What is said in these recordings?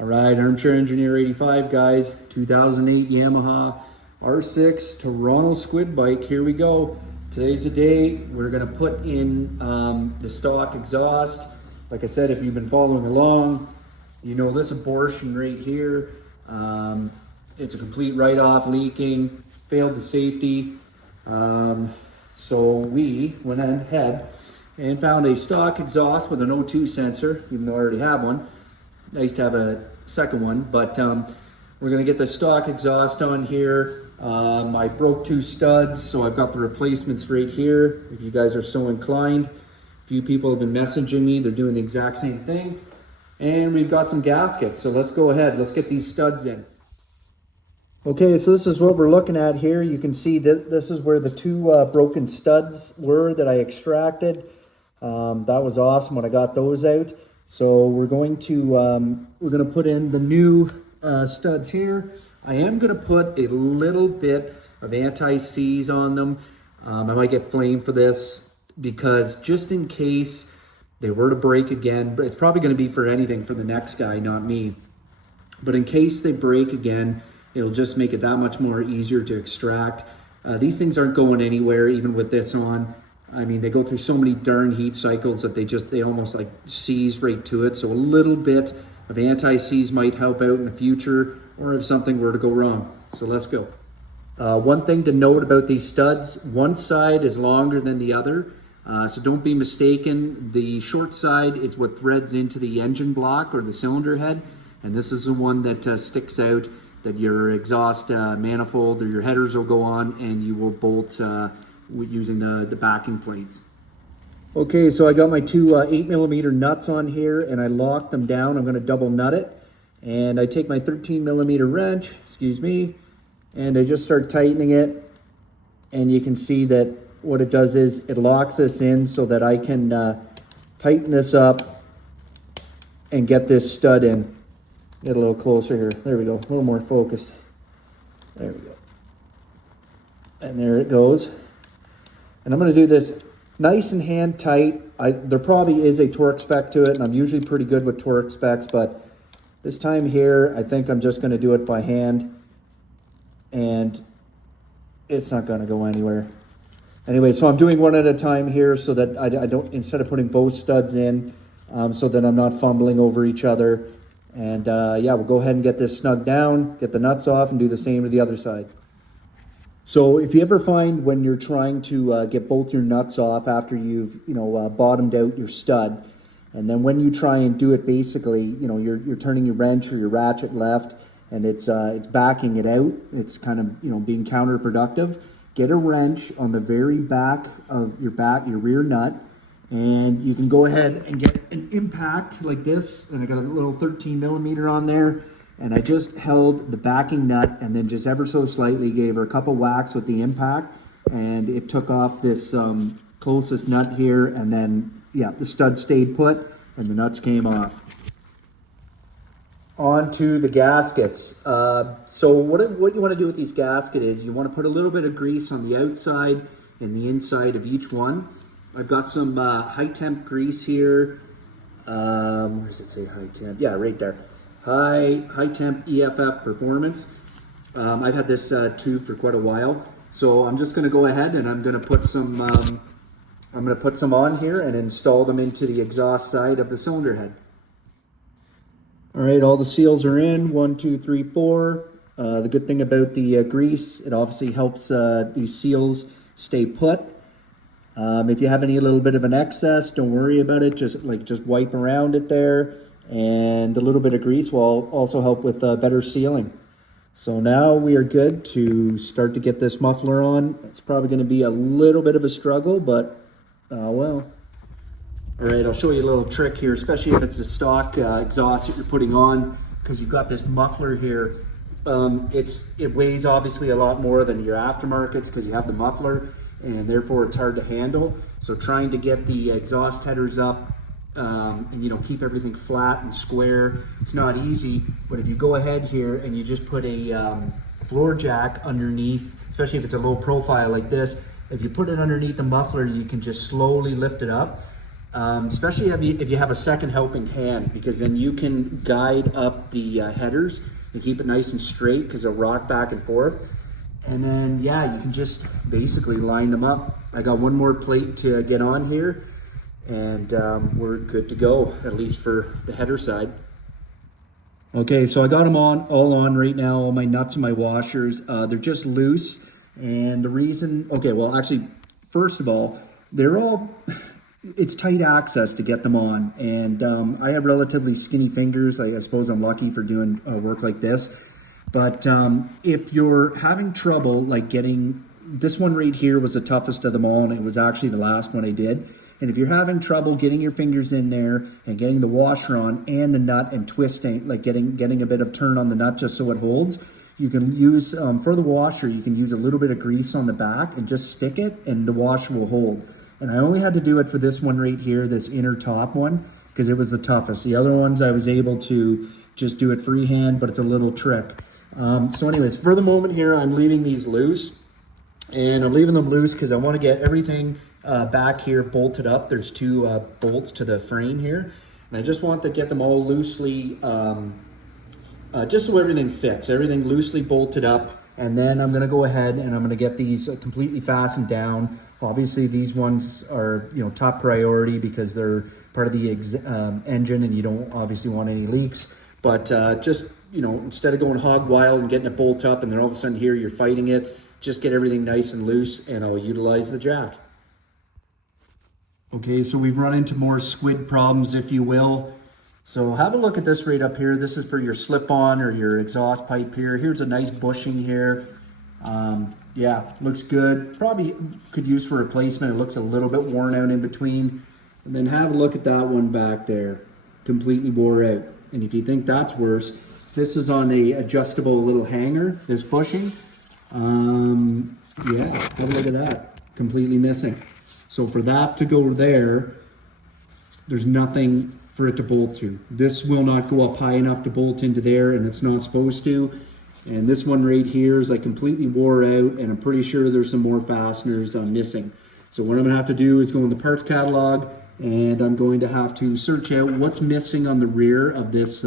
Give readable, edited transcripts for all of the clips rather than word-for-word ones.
All right, Armchair Engineer 85, guys. 2008 Yamaha R6 Toronto Squid bike. Here we go. Today's the day. We're gonna put in the stock exhaust. Like I said, if you've been following along, you know this abortion right here. It's a complete write-off, leaking, failed the safety. So we went ahead and found a stock exhaust with an O2 sensor, even though I already have one. Nice to have a second one, but we're gonna get the stock exhaust on here. I broke two studs, so I've got the replacements right here. If you guys are so inclined, a few people have been messaging me. They're doing the exact same thing. And we've got some gaskets, so let's go ahead. Let's get these studs in. Okay, so this is what we're looking at here. You can see that this is where the two broken studs were that I extracted. That was awesome when I got those out. So we're going to put in the new studs here. I am going to put a little bit of anti-seize on them. I might get flamed for this because just in case they were to break again, but it's probably going to be for anything for the next guy, not me. But in case they break again, it'll just make it that much more easier to extract. These things aren't going anywhere, even with this on. I mean, they go through so many darn heat cycles that they almost like seize right to it. So a little bit of anti-seize might help out in the future, or if something were to go wrong. So let's go. One thing to note about these studs, one side is longer than the other. So don't be mistaken. The short side is what threads into the engine block or the cylinder head. And this is the one that sticks out, that your exhaust manifold or your headers will go on, and you will bolt using the backing plates. Okay, so I got my two 8mm nuts on here, and I locked them down. I'm going to double nut it, and I take my 13mm wrench, excuse me, and I just start tightening it. And you can see that what it does is it locks this in so that I can tighten this up and get this stud in. Get a little closer here. There we go. A little more focused. There we go. And there it goes. And I'm going to do this nice and hand tight. There probably is a torque spec to it, and I'm usually pretty good with torque specs, but this time here, I think I'm just going to do it by hand, and it's not going to go anywhere. Anyway, so I'm doing one at a time here so that I don't, instead of putting both studs in, so that I'm not fumbling over each other. And yeah, we'll go ahead and get this snug down, get the nuts off, and do the same to the other side. So if you ever find when you're trying to get both your nuts off after you've bottomed out your stud, and then when you try and do it, basically, you're turning your wrench or your ratchet left, and it's backing it out. It's kind of being counterproductive. Get a wrench on the very back of your rear nut, and you can go ahead and get an impact like this. And I got a little 13mm on there. And I just held the backing nut and then just ever so slightly gave her a couple whacks with the impact, and it took off this closest nut here, and then, yeah, the stud stayed put and the nuts came off. On to the gaskets. So what you want to do with these gaskets is you want to put a little bit of grease on the outside and the inside of each one. I've got some high temp grease here. Where does it say high temp? Yeah, right there. High temp EFF performance. I've had this tube for quite a while, so I'm just going to go ahead and I'm going to put some on here and install them into the exhaust side of the cylinder head. All right, all the seals are in. 1, 2, 3, 4. The good thing about the grease, it obviously helps these seals stay put. If you have any little bit of an excess, don't worry about it. Just wipe around it there. And a little bit of grease will also help with better sealing. So now we are good to start to get this muffler on. It's probably going to be a little bit of a struggle, but well. All right, I'll show you a little trick here, especially if it's a stock exhaust that you're putting on, because you've got this muffler here. It weighs obviously a lot more than your aftermarkets because you have the muffler, and therefore it's hard to handle. So trying to get the exhaust headers up and keep everything flat and square, it's not easy. But if you go ahead here and you just put a floor jack underneath, especially if it's a low profile like this, if you put it underneath the muffler, you can just slowly lift it up, especially if you have a second helping hand, because then you can guide up the headers and keep it nice and straight because they'll rock back and forth. And then, yeah, you can just basically line them up. I got one more plate to get on here, and we're good to go, at least for the header side. Okay, so I got them all on right now, all my nuts and my washers. They're just loose, and the reason, okay, well, actually, first of all, it's tight access to get them on, and I have relatively skinny fingers. I suppose I'm lucky for doing work like this. But if you're having trouble, like getting, this one right here was the toughest of them all, and it was actually the last one I did. And if you're having trouble getting your fingers in there and getting the washer on and the nut and twisting, like getting a bit of turn on the nut just so it holds, you can use, for the washer, you can use a little bit of grease on the back and just stick it and the washer will hold. And I only had to do it for this one right here, this inner top one, because it was the toughest. The other ones I was able to just do it freehand, but it's a little trick. So anyways, for the moment here, I'm leaving these loose. And I'm leaving them loose because I want to get everything back here bolted up. There's two bolts to the frame here. And I just want to get them all loosely, just so everything fits. Everything loosely bolted up. And then I'm going to go ahead and I'm going to get these completely fastened down. Obviously, these ones are, top priority because they're part of the engine and you don't obviously want any leaks. But just, instead of going hog wild and getting it bolt up and then all of a sudden here you're fighting it, just get everything nice and loose and I'll utilize the jack. Okay, so we've run into more squid problems, if you will. So have a look at this right up here. This is for your slip-on or your exhaust pipe here. Here's a nice bushing here. Yeah, looks good. Probably could use for replacement. It looks a little bit worn out in between. And then have a look at that one back there. Completely wore out. And if you think that's worse, this is on a adjustable little hanger, this bushing. Yeah, have a look at that. Completely missing. So for that to go there, there's nothing for it to bolt to. This will not go up high enough to bolt into there, and it's not supposed to. And this one right here is like completely wore out, and I'm pretty sure there's some more fasteners missing. So what I'm gonna have to do is go in the parts catalog, and I'm going to have to search out what's missing on the rear of this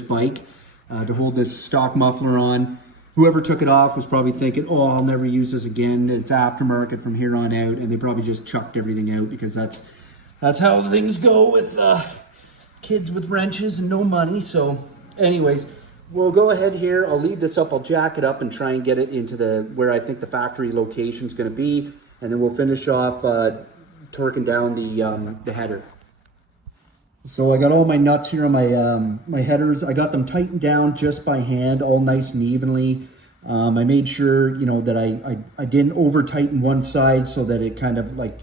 bike to hold this stock muffler on. Whoever took it off was probably thinking, oh, I'll never use this again. It's aftermarket from here on out. And they probably just chucked everything out because that's how things go with kids with wrenches and no money. So anyways, we'll go ahead here. I'll leave this up. I'll jack it up and try and get it into where I think the factory location is going to be. And then we'll finish off torquing down the header. So I got all my nuts here on my headers. I got them tightened down just by hand, all nice and evenly. I made sure, that I didn't over tighten one side so that it kind of like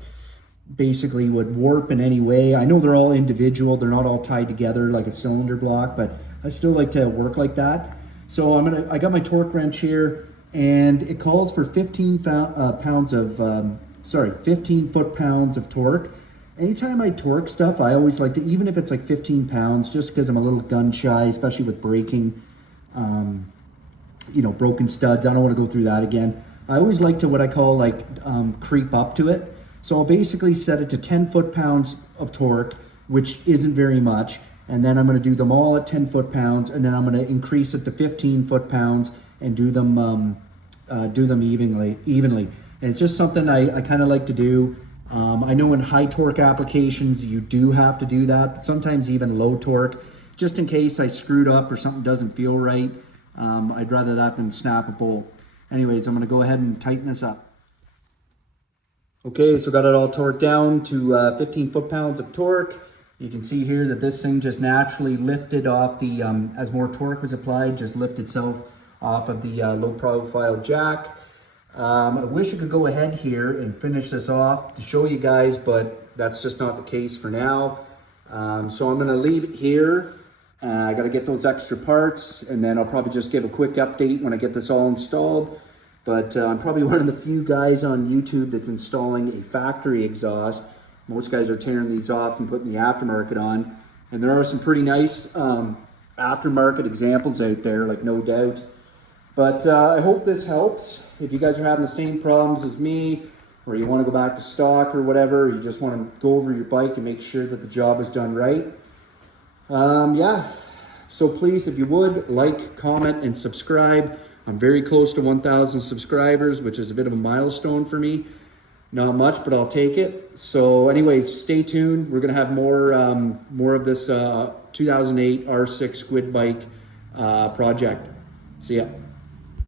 basically would warp in any way. I know they're all individual. They're not all tied together like a cylinder block, but I still like to work like that. So I got my torque wrench here, and it calls for 15 foot-pounds of torque. Anytime I torque stuff, I always like to, even if it's like 15 pounds, just because I'm a little gun shy, especially with braking, broken studs. I don't want to go through that again. I always like to what I call creep up to it. So I'll basically set it to 10 foot-pounds of torque, which isn't very much. And then I'm going to do them all at 10 foot-pounds, and then I'm going to increase it to 15 foot-pounds and do them evenly. And it's just something I kind of like to do. I know in high torque applications, you do have to do that. Sometimes even low torque, just in case I screwed up or something doesn't feel right. I'd rather that than snap a bolt. Anyways, I'm gonna go ahead and tighten this up. Okay, so got it all torqued down to 15 foot-pounds of torque. You can see here that this thing just naturally lifted off the, as more torque was applied, just lift itself off of the low profile jack. I wish I could go ahead here and finish this off to show you guys, but that's just not the case for now. So I'm gonna leave it here. I gotta get those extra parts, and then I'll probably just give a quick update when I get this all installed. But I'm probably one of the few guys on YouTube that's installing a factory exhaust. Most guys are tearing these off and putting the aftermarket on. And there are some pretty nice aftermarket examples out there, like no doubt. But I hope this helps. If you guys are having the same problems as me, or you want to go back to stock or whatever, or you just want to go over your bike and make sure that the job is done right. Yeah, so please, if you would, like, comment, and subscribe. I'm very close to 1,000 subscribers, which is a bit of a milestone for me. Not much, but I'll take it. So anyways, stay tuned. We're gonna have more of this 2008 R6 Squid bike project. See ya.